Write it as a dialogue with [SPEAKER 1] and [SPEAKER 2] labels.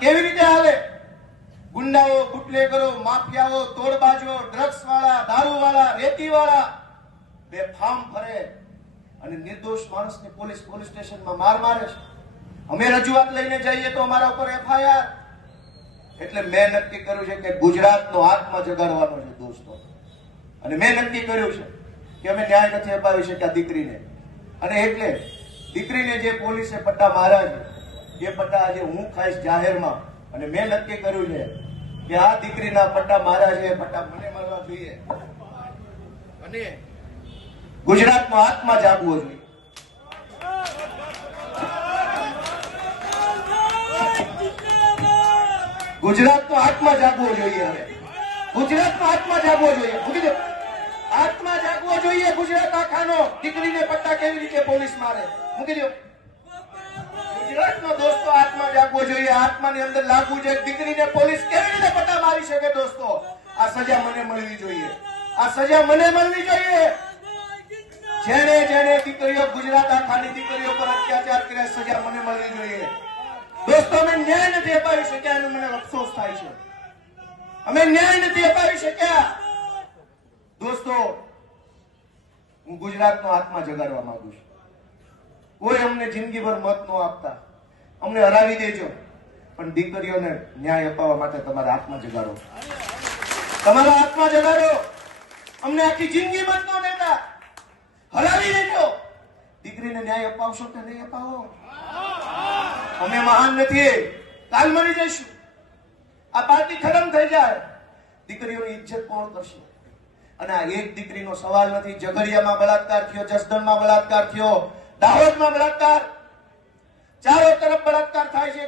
[SPEAKER 1] કેવી રીતે હાલે ગુંડાઓ બુટલેગરો માફિયાઓ તોડબાજો ડ્રગ્સ વાળા દારૂ વાળા રેતી વાળા બે ફાર્મ ફરે અને નિર્દોષ માણસને પોલીસ પોલીસ સ્ટેશનમાં માર મારે છે અમે રજૂઆત લઈને જઈએ તો અમારા ઉપર એફઆઈઆર એટલે મેં નક્કી કર્યું છે કે ગુજરાતનો આત્મા જગાડવાનો છે દોસ્તો અને મેં નક્કી કર્યું છે કે અમે ન્યાય નથી અપાવી શક્યા દીકરીને અને એટલે દીકરીને જે પોલીસે પટ્ટા માર્યા છે જે પટ્ટા આજે હું ખાઈશ જાહેરમાં અને મેં નક્કી કર્યું છે કે આ દીકરીના પટ્ટા મારા છે પટ્ટા મને મળવા જોઈએ અને ગુજરાતમાં હાથમાં જાગવો જોઈએ ગુજરાતનો આત્મા જાગવો જોઈએ હવે ગુજરાતનો આત્મા જાગવો જોઈએ આત્મા જાગવો જોઈએ ગુજરાત આખાનો દીકરીને પટ્ટા કેવી રીતે પોલીસ મારે મૂકી દો દોસ્તો આત્મા જાગવો જોઈએ આત્માની અંદર લાગવું જોઈએ દીકરીને પોલીસ કેવી રીતે પટા મારી શકે દોસ્તો આ સજા મને મળવી જોઈએ આ સજા મને મળવી જોઈએ જેને જેને દીકરીઓ ગુજરાત આખાની દીકરીઓ પર અત્યાચાર કર્યા સજા મને મળવી જોઈએ દોસ્તો અમે ન્યાય નથી અપાવી શક્યા એનો મને અફસોસ થાય છે અમે ન્યાય નથી અપાવી શક્યા દોસ્તો હું ગુજરાતનો આત્મા જગાડવા માંગુ છું અમને જિંદગીભર મત ન આપતા અમને હરાવી દેજો પણ દીકરીઓને ન્યાય અપાવવા માટે તમારા હાથમાં જગાડો તમારા હાથમાં જગાડો અમને આખી જિંદગી મત ન દેતા હરાવી દેજો દીકરીને ન્યાય અપાવશો કે નહીં અપાવો અમે મહાન નથી કાલ મરી જઈશું આ પાર્ટી ખતમ થઈ જાય દીકરીઓની ઈજ્જત કોણ કરશે અને આ એક દીકરીનો સવાલ નથી ઝઘડિયામાં બળાત્કાર થયો જસદણમાં બળાત્કાર થયો દાહોદમાં બળાત્કાર ચારો તરફ બળાત્કાર થાય છે